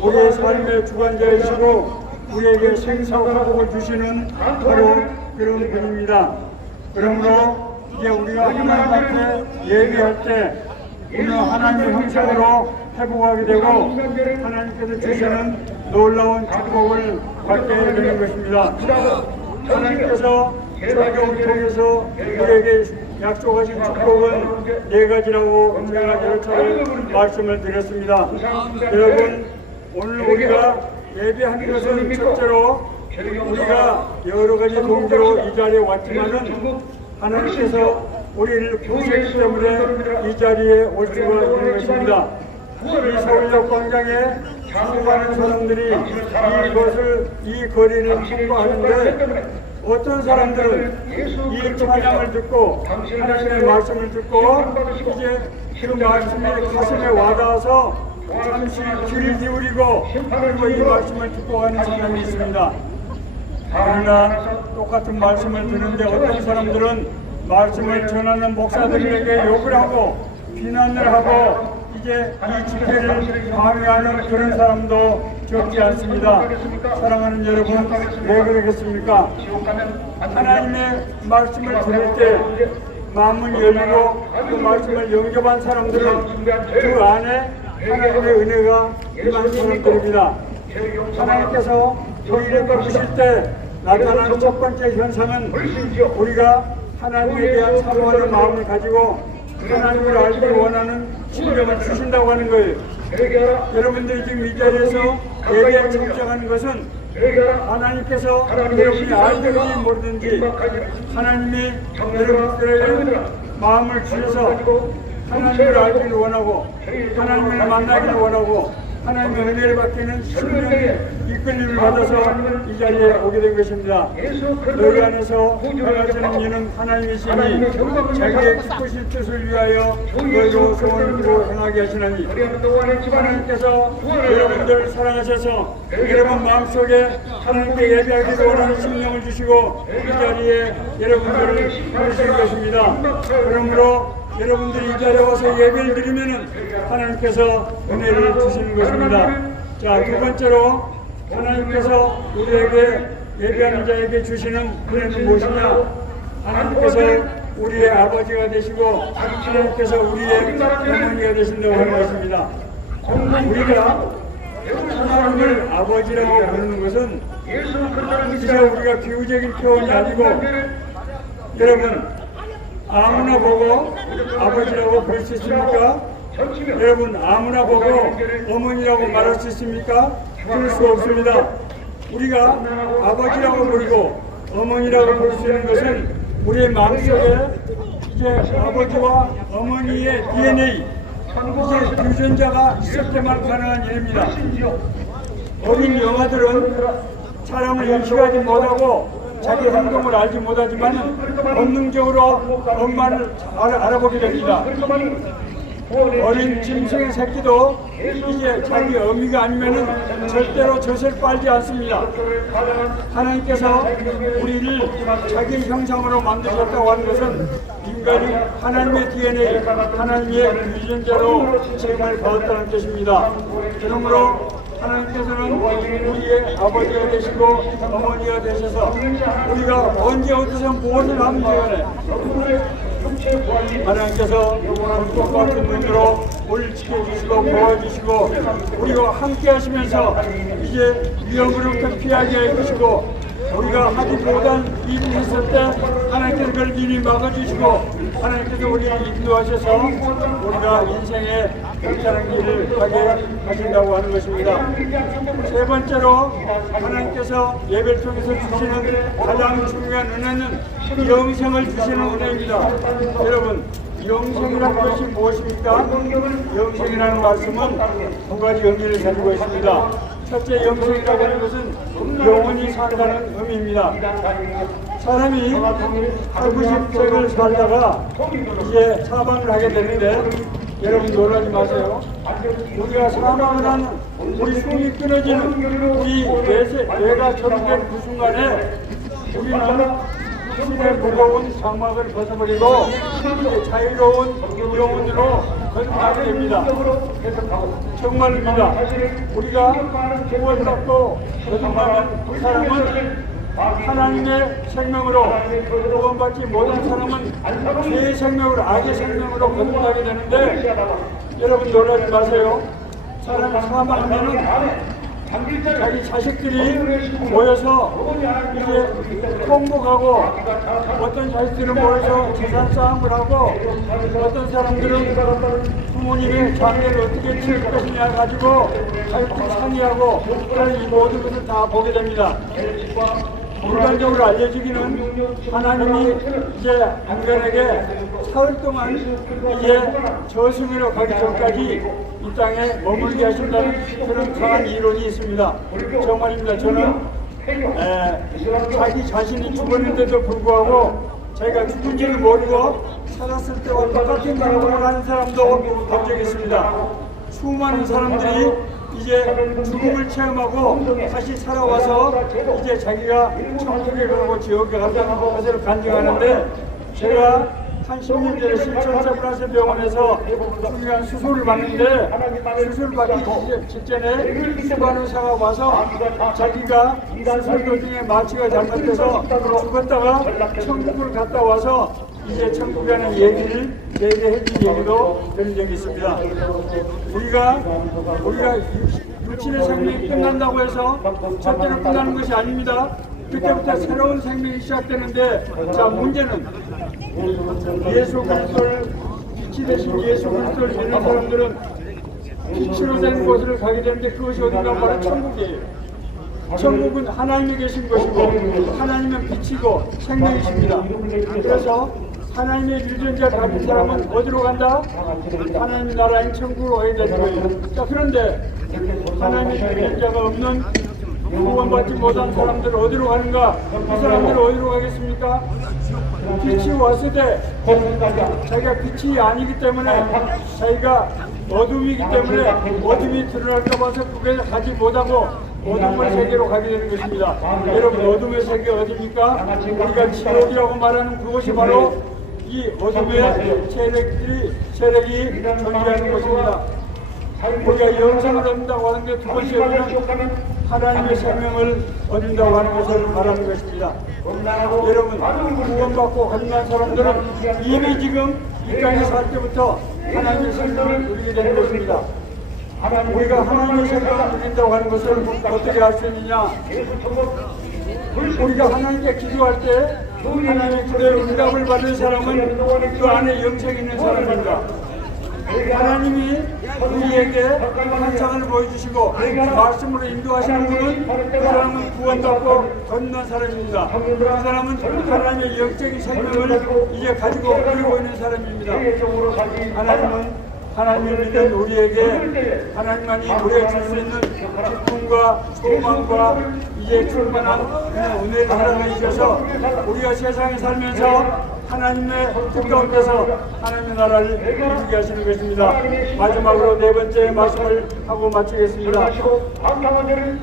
우리의 삶의 주관자이시고 우리에게 생사와 회복을 주시는 바로 그런 분입니다. 그러므로 이제 우리가 하나님 앞에 예배할 때 우리는 하나님의 형상으로 회복하게 되고 하나님께서 주시는 놀라운 축복을 받게 되는 것입니다. 하나님께서 성경을 통해서 우리에게 약속하신 축복은 4가지라고 제가 여러 차례 말씀을 드렸습니다. 여러분, 오늘 우리가 예배하는 것은 첫째로 우리가 여러 가지 동기로 이 자리에 왔지만은 하나님께서 우리를 부르셨기 때문에 이 자리에 올 수가 있는 것입니다. 이 서울역 광장에 수많은 사람들이 이 거리를 통과하는데 어떤 사람들은 이 찬양을 듣고 하나님의 말씀을 듣고 이제 그 말씀이 가슴에 와닿아서 잠시 귀를 기울이고 그리고 이 말씀을 듣고 가는 사람이 있습니다. 그러나 똑같은 말씀을 듣는데 어떤 사람들은 말씀을 전하는 목사들에게 욕을 하고 비난을 하고 이제 이 집회를 방해하는 그런 사람도 적지 않습니다. 사랑하는 여러분, 왜 그러겠습니까? 하나님의 말씀을 들을 때 마음을 열고 그 말씀을 영접한 사람들은 그 안에 하나님의 은혜가 임한 사람들입니다. 하나님께서 우리를 부르실 때 나타나는 첫 번째 현상은 우리가 하나님에 대한 사모하는 마음을 가지고 하나님을 알기 원하는 심령을 주신다고 하는 거예요. 여러분들이 지금 이 자리에서 예배에 참석하는 것은 하나님께서 여러분이 알든지 모르든지 하나님이 여러분들의 마음을 주셔서 하나님을 알기를 원하고 하나님을 만나기를 원하고 하나님의 은혜를 받기는 심령의 이끌림을 받아서 이 자리에 오게 된 것입니다. 너희 안에서 행하시는 이는 하나님이시니 자기의 기쁘신 뜻을 위하여 너희로 소원으로 행하게 하시나니 하나님께서 여러분들을 사랑하셔서 여러분 마음속에 하나님께 예배하기를 원하는 심령을 주시고 이 자리에 여러분들을 부르신 것입니다. 그러므로 여러분들이 이 자리에 와서 예배를 드리면은 하나님께서 은혜를 주시는 것입니다. 자, 두 번째로 하나님께서 우리에게 예배하는 자에게 주시는 은혜는 무엇이냐? 하나님께서 우리의 아버지가 되시고 하나님께서 우리의 어머니가 되신다고 하는 것입니다. 우리가 하나님을 아버지라고 부르는 것은 이제 우리가 비유적인 표현이 아니고 여러분 아무나 보고 아버지라고 부를 수 있습니까? 여러분 아무나 보고 어머니라고 말할 수 있습니까? 그럴 수가 없습니다. 우리가 아버지라고 부르고 어머니라고 부를 수 있는 것은 우리의 마음속에 이제 아버지와 어머니의 DNA 이제 유전자가 있을 때만 가능한 일입니다. 어린 영아들은 사람을 인식하지 못하고 자기 행동을 알지 못하지만 본능적으로 엄마를 알아보게 됩니다. 어린 짐승의 새끼도 이제 자기 어미가 아니면은 절대로 젖을 빨지 않습니다. 하나님께서 우리를 자기 형상으로 만드셨다고 하는 것은 인간이 하나님의 DNA, 하나님의 유전자로 지음을 받았다는 뜻입니다. 그러므로 하나님께서는 우리의 아버지가 되시고 어머니가 되셔서 우리가 언제 어디서 무엇을 하면 되간에 하나님께서 불꽃 같은 눈으로 우리를 지켜주시고 보호해주시고 우리와 함께 하시면서 이제 위험으로부터 피하게 해주시고 우리가 하지 못한 일이 있을 때 하나님께서 그걸 미리 막아주시고 하나님께서 우리를 인도하셔서 우리가 인생의 괜찮은 길을 가게 하신다고 하는 것입니다. 세 번째로 하나님께서 예배를 통해서 주시는 가장 중요한 은혜는 영생을 주시는 은혜입니다. 여러분 영생이라는 것이 무엇입니까? 영생이라는 말씀은 두 가지 의미를 가지고 있습니다. 첫째, 영생이라고 하는 것은 영원히 산다는 의미입니다. 사람이 80세를 살다가 이제 사망을 하게 되는데, 여러분 놀라지 마세요. 우리가 사망을 하는, 우리 숨이 끊어지는 우리 뇌가 절된 그 순간에 우리는 신의 무거운 장막을 벗어버리고 이제 자유로운 영혼으로 건너가게 됩니다. 정말입니다. 우리가 구원받고 거듭나는 그 사람은 하나님의 생명으로, 구원받지 못한 사람은 죄의 생명으로, 악의 생명으로 거듭나게 되는데, 여러분 놀라지 마세요. 사람이 사망하면은 자기 자식들이 모여서 이제 통곡하고, 어떤 자식들은 모여서 재산 싸움을 하고, 어떤 사람들은 부모님의 장례를 어떻게 치를 것이냐 가지고 자식들이 상의하고, 이 모든 것을 다 보게 됩니다. 일반적으로 알려지기는 하나님이 이제 인간에게 사흘 동안 이제 저승으로 가기 전까지 이 땅에 머물게 하신다는 그런 강한 이론이 있습니다. 정말입니다. 저는 자기 자신이 죽었는데도 불구하고 자기가 죽은지를 모르고 살았을 때와 똑같은 행동을 하는 사람도 본 적이 있습니다. 수많은 사람들이 이제 죽음을 체험하고 다시 살아와서 이제 자기가 천국에 가고 지옥에 간다는 것을 간증하는데, 제가 한 10년 전에 실천사브라스 병원에서 중요한 수술을 받는데, 수술 받기 직전에 수간호사가 와서 자기가 수술 도중에 마취가 잘못돼서 죽었다가 천국을 갔다 와서 이제 천국이라는 얘기를 내게 해준 얘기도 들은 적이 있습니다. 우리가 육신의 생명이 끝난다고 해서 절대로 끝나는 것이 아닙니다. 그때부터 새로운 생명이 시작되는데, 자, 문제는 예수 그리스도를, 빛이 되신 예수 그리스도를 믿는 사람들은 빛으로 된 곳을 가게 되는데, 그것이 어딘가 바로 천국이에요. 천국은 하나님이 계신 것이고, 하나님은 빛이고 생명이십니다. 그래서 하나님의 유전자 가진 사람은 어디로 간다? 하나님 나라인 천국으로 가게 되는 거예요. 자, 그런데 하나님의 유전자가 없는, 구원받지 못한 사람들 어디로 가는가? 이 사람들 어디로 가겠습니까? 빛이 왔을 때 자기가 빛이 아니기 때문에, 자기가 어둠이기 때문에 어둠이 드러날까 봐서 그걸 가지 못하고 어둠의 세계로 가게 되는 것입니다. 여러분, 어둠의 세계 어디입니까? 우리가 지옥이라고 말하는 그것이 바로 이 어둠의 세력이 존재하는 것입니다. 우리가 영생을 얻는다고 하는데, 두 번째 우리는 하나님의 생명을 얻는다고 하는 것을 말하는 것입니다. 여러분, 구원받고 거듭난 사람들은 이미 지금 이 땅에 살 때부터 하나님의 생명을 누리게 되는 것입니다. 우리가 하나님의 생명을 누린다고 하는 것을 어떻게 알 수 있느냐? 우리가 하나님께 기도할 때 하나님의 기도에 응답을 받은 사람은 그 안에 영생이 있는 사람입니다. 하나님이 우리에게 환상을 보여주시고 말씀으로 인도하시는 분은, 그 사람은 구원받고 거듭난 사람입니다. 그 사람은 하나님의 영적인 생명을 이제 가지고 누리고 있는 사람입니다. 하나님을 믿는 우리에게 하나님만이 우리에게 줄 수 있는 기쁨과 소망과 이제 충만한 은혜를 하나님께 주셔서 우리가 세상에 살면서 하나님의 뜻 가운데서 하나님의 나라를 이루게 하시는 것입니다. 마지막으로 네 번째 말씀을 하고 마치겠습니다.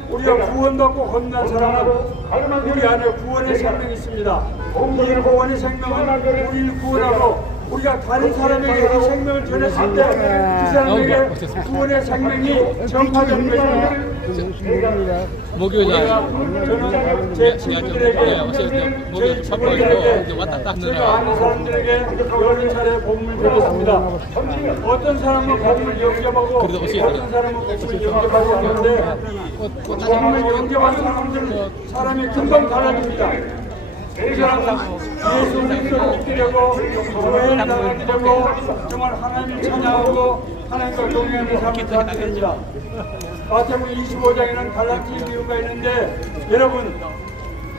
우리가 구원받고 거듭난 사람은 우리 안에 구원의 생명이 있습니다. 이 구원의 생명은 우리를 구원하고, 우리가 다른 사람에게 이 생명을 전했을 때 그 사람에게 구원의 생명이 전파되는 것입니다. 저는 제 친구들에게, 제 친구들에게, 제가 아는 사람들에게 여러 차례 복음을 드렸습니다. 어떤 사람은 복음을 영접하고 어떤 사람은 복음을 영접하지 않는데, 복음을 영접한 사람들은 사람이 금방 달라집니다. 그 사람은 예수 그리스도를 믿게 되고 교회를 나가게 되고 정말 하나님을 찬양하고 하나님과 동행하는 삶을 살게 됩니다. 마태복음 25장에는 갈라티 비유가 있는데, 여러분,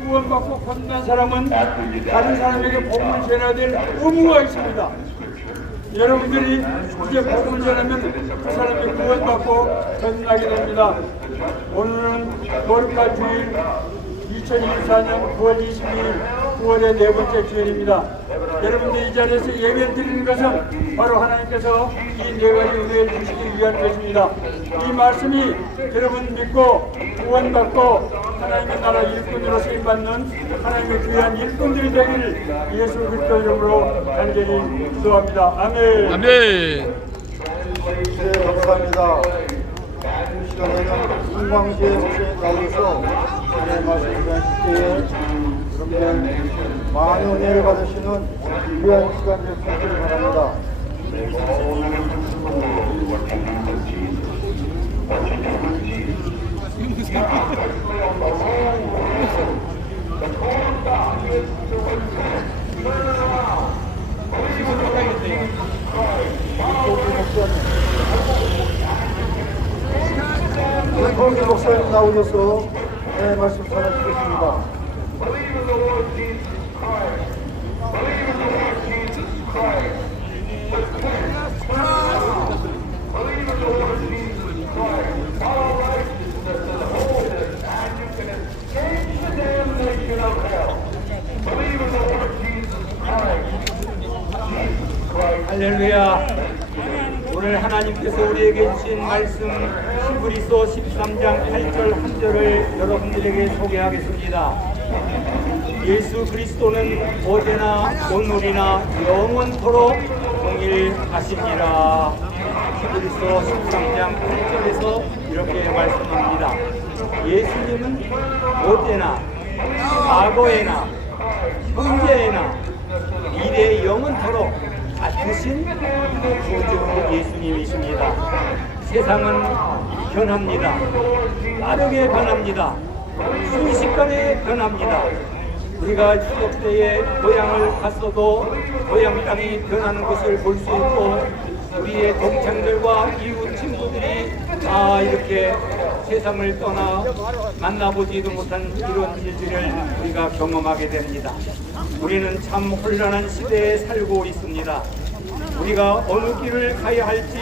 구원받고 거듭난 사람은 다른 사람에게 복음을 전해야 될 의무가 있습니다. 여러분들이 이제 복음을 전하면 그 사람이 구원받고 전하게 됩니다. 오늘은 거룩한 주일 2024년 9월 22일 9월의 네 번째 주일입니다. 여러분들 이 자리에서 예배를 드리는 것은 바로 하나님께서 이 네 가지 은혜를 주시기 위한 것입니다. 이 말씀이 여러분 믿고 구원받고 하나님의 나라 일꾼으로 쓰임받는 하나님의 귀한 일꾼들이 되기를 예수 그리스도 이름으로 간절히 기도합니다. 아멘. 아멘. 네, 감사합니다. 이 시간에는 김광재 목사님 나오셔서 말씀을 하실 때에 여러분들 많은 은혜를 받으시는 귀한 시간 될 수 있기를 바랍니다. 김광재 목사님 나오셔서 말씀 전해주겠습니다. 할렐루야. 오늘 하나님께서 우리에게 주신 말씀 히브리서 13장 8절 1절을 여러분들에게 소개하겠습니다. 예수 그리스도는 어제나 오늘이나 영원토록 동일하시니라. 히브리서 13장 8절에서 이렇게 말씀합니다. 예수님은 어제나 과거에나 현재에나 미래 영원토록 같으신 구주 예수님이십니다. 세상은 변합니다. 빠르게 변합니다. 순식간에 변합니다. 우리가 추석 때에 고향을 갔어도 고향 땅이 변하는 것을 볼 수 있고 우리의 동창들과 이웃 친구들이 다 이렇게 세상을 떠나 만나보지도 못한 이런 일들을 우리가 경험하게 됩니다. 우리는 참 혼란한 시대에 살고 있습니다. 우리가 어느 길을 가야 할지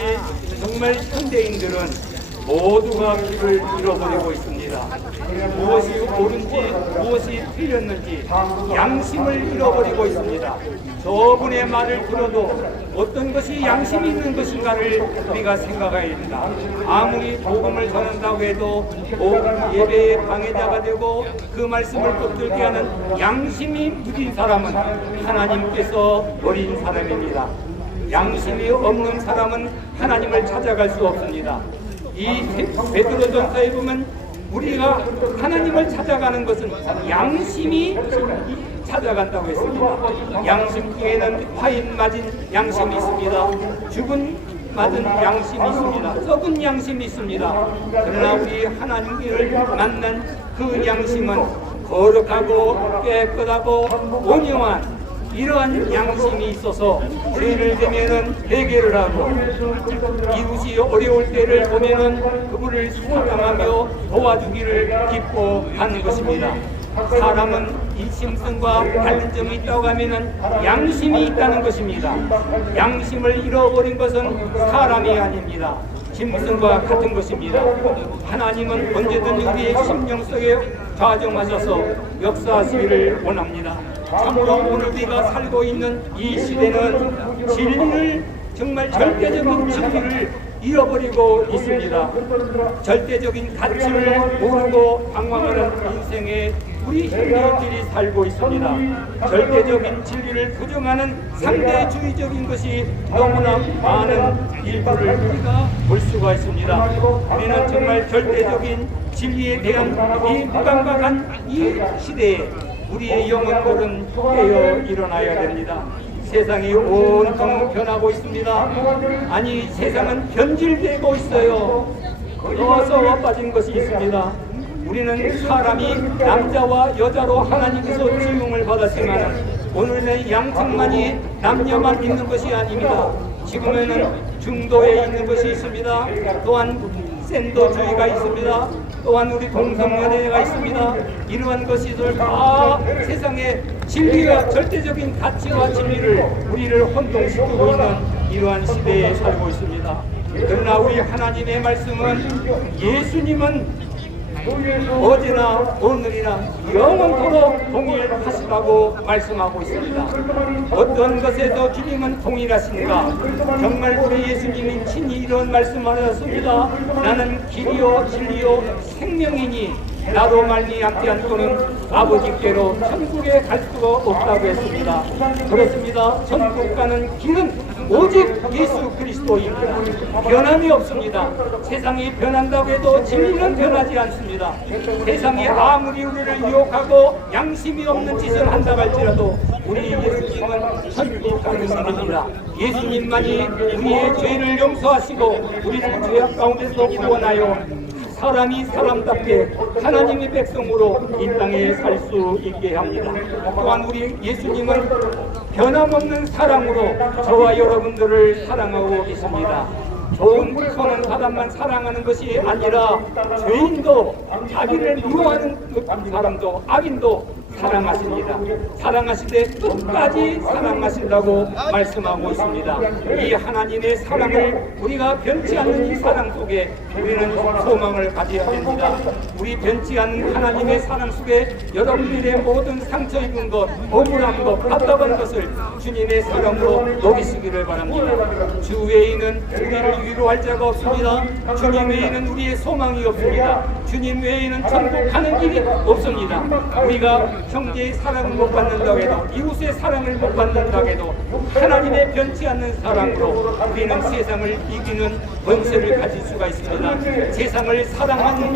정말 현대인들은 모두가 길을 잃어버리고 있습니다. 무엇이 옳은지 무엇이 틀렸는지 양심을 잃어버리고 있습니다. 저분의 말을 들어도 어떤 것이 양심이 있는 것인가를 우리가 생각해야 됩니다. 아무리 복음을 전한다고 해도 예배의 방해자가 되고 그 말씀을 붙들게 하는 양심이 무딘 사람은 하나님께서 버린 사람입니다. 양심이 없는 사람은 하나님을 찾아갈 수 없습니다. 이 베드로전서에 보면 우리가 하나님을 찾아가는 것은 양심이 찾아간다고 했습니다. 양심 중에는 화인 맞은 양심이 있습니다. 죽은 맞은 양심이 있습니다. 썩은 양심이 있습니다. 그러나 우리 하나님을 만난 그 양심은 거룩하고 깨끗하고 온유한 이러한 양심이 있어서 죄를 되면은 회개를 하고 이웃이 어려울 때를 보면은 그분을 사랑하며 도와주기를 기뻐하는 것입니다. 사람은 이 심성과 다른 점이 있다고 하면은 양심이 있다는 것입니다. 양심을 잃어버린 것은 사람이 아닙니다. 짐승과 같은 것입니다. 하나님은 언제든 우리의 심령 속에 좌정하셔서 역사하시기를 원합니다. 참으로 오늘 우리가 살고 있는 이 시대는 진리를 정말 절대적인 진리를 잃어버리고 있습니다. 절대적인 가치를 모르고 방황하는 인생에 우리 현대인들이 살고 있습니다. 절대적인 진리를 부정하는 상대주의적인 것이 너무나 많은 일들을 우리가 볼 수가 있습니다. 우리는 정말 절대적인 진리에 대한 이 무감각한 이 시대에 우리의 영혼들은 깨어 일어나야 됩니다. 세상이 온통 변하고 있습니다. 아니 세상은 변질되고 있어요. 어서 빠진 것이 있습니다. 우리는 사람이 남자와 여자로 하나님께서 지음을 받았지만 오늘은 양측만이 남녀만 있는 것이 아닙니다. 지금에는 중도에 있는 것이 있습니다. 또한 샌도주의가 있습니다. 또한 우리 동성연애가 있습니다. 이러한 것이들 다 세상의 진리와 절대적인 가치와 진리를 우리를 혼동시키고 있는 이러한 시대에 살고 있습니다. 그러나 우리 하나님의 말씀은 예수님은 어제나 오늘이나 영원토록 동일하시다고 말씀하고 있습니다. 어떤 것에도 주님은 동일하신가? 정말 우리 예수님이 친히 이런 말씀하셨습니다. 나는 길이요 진리요 생명이니 나로 말미암지 않고는 아버지께로 천국에 갈 수가 없다고 했습니다. 그렇습니다. 천국 가는 길은 오직 예수 그리스도입니다. 변함이 없습니다. 세상이 변한다고 해도 진리는 변하지 않습니다. 세상이 아무리 우리를 유혹하고 양심이 없는 짓을 한다고 할지라도 우리 예수님은 천국 가는 길입니다. 예수님만이 우리의 죄를 용서하시고 우리를 죄악 가운데서 구원하여 사람이 사람답게 하나님의 백성으로 이 땅에 살 수 있게 합니다. 또한 우리 예수님은 변함없는 사랑으로 저와 여러분들을 사랑하고 계십니다. 좋은 선한 사람만 사랑하는 것이 아니라 죄인도 자기를 미워하는 사람도 악인도 사랑하십니다. 사랑하시되 끝까지 사랑하신다고 말씀하고 있습니다. 이 하나님의 사랑을 우리가 변치 않는 이 사랑 속에 우리는 소망을 가져야 됩니다. 우리 변치 않는 하나님의 사랑 속에 여러분들의 모든 상처 입은 것, 억울한 것, 답답한 것을 주님의 사랑으로 녹이시기를 바랍니다. 주 외에는 우리를 위로할 자가 없습니다. 주님 외에는 우리의 소망이 없습니다. 주님 외에는 천국 가는 길이 없습니다. 우리가 형제의 사랑을 못 받는다고 해도 이웃의 사랑을 못 받는다고 해도 하나님의 변치 않는 사랑으로 우리는 세상을 이기는 권세를 가질 수가 있습니다. 세상을 사랑하는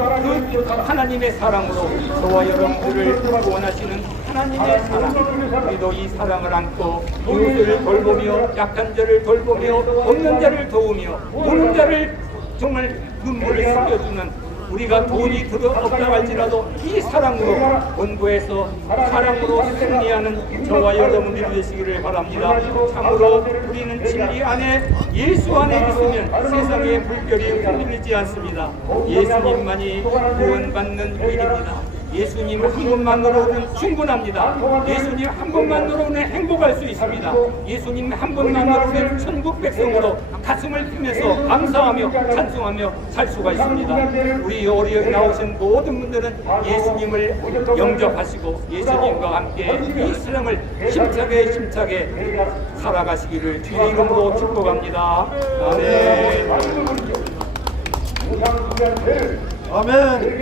그 하나님의 사랑으로 저와 여러분들을 구원하시는 하나님의 사랑, 우리도 이 사랑을 안고 이웃을 돌보며 약한 자를 돌보며 없는 자를 도우며 우는 자를 정말 눈물을 씻겨주는 우리가 돈이 들어 없다고 할지라도 이 사랑으로 원고에서 사랑으로 승리하는 저와 여러분들이 되시기를 바랍니다. 참으로 우리는 진리 안에 예수 안에 있으면 세상의 물결이 흔들리지 않습니다. 예수님만이 구원받는 일입니다. 예수님 한 분만으로는 충분합니다. 예수님 한 분만으로는 행복할 수 있습니다. 예수님 한 분만으로는 천국 백성으로 가슴을 피면서 감사하며 찬송하며 살 수가 있습니다. 우리 여기 나오신 모든 분들은 예수님을 영접하시고 예수님과 함께 이 사랑을 힘차게 살아가시기를 주의 이름으로 축복합니다. 아멘.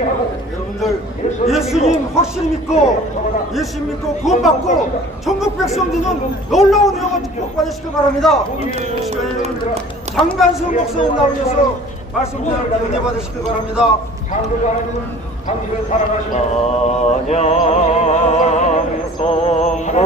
여러분들 예수님 확실히 믿고 예수님 믿고 구원받고 천국 백성 되는 놀라운 영원 축복받으시길 바랍니다. 이 시간에는 장반승 목사님 나오셔서 말씀 전하는 은혜 받으시길 바랍니다. 성부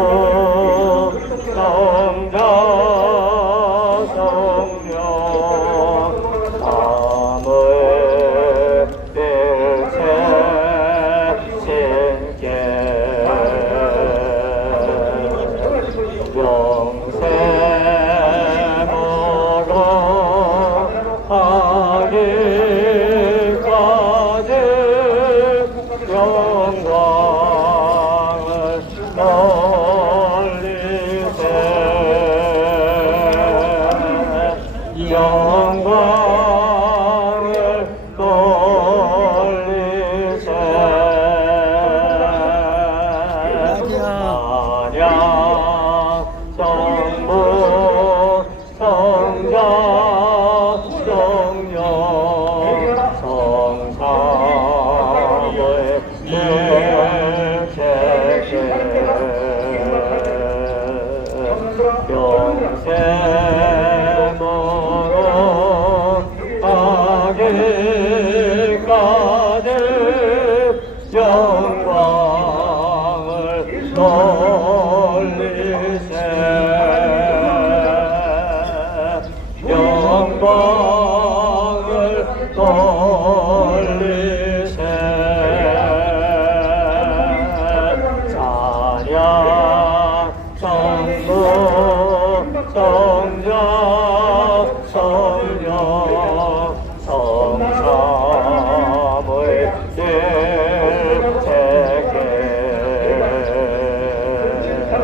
성자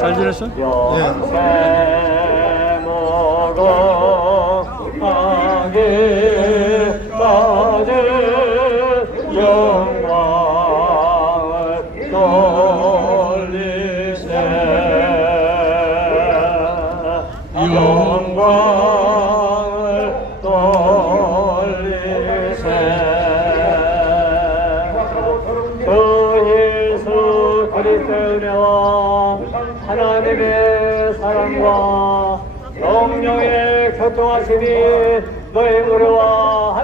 잘 지냈어? 하나님의 사랑과 성령의 교통하심이 너의 무료와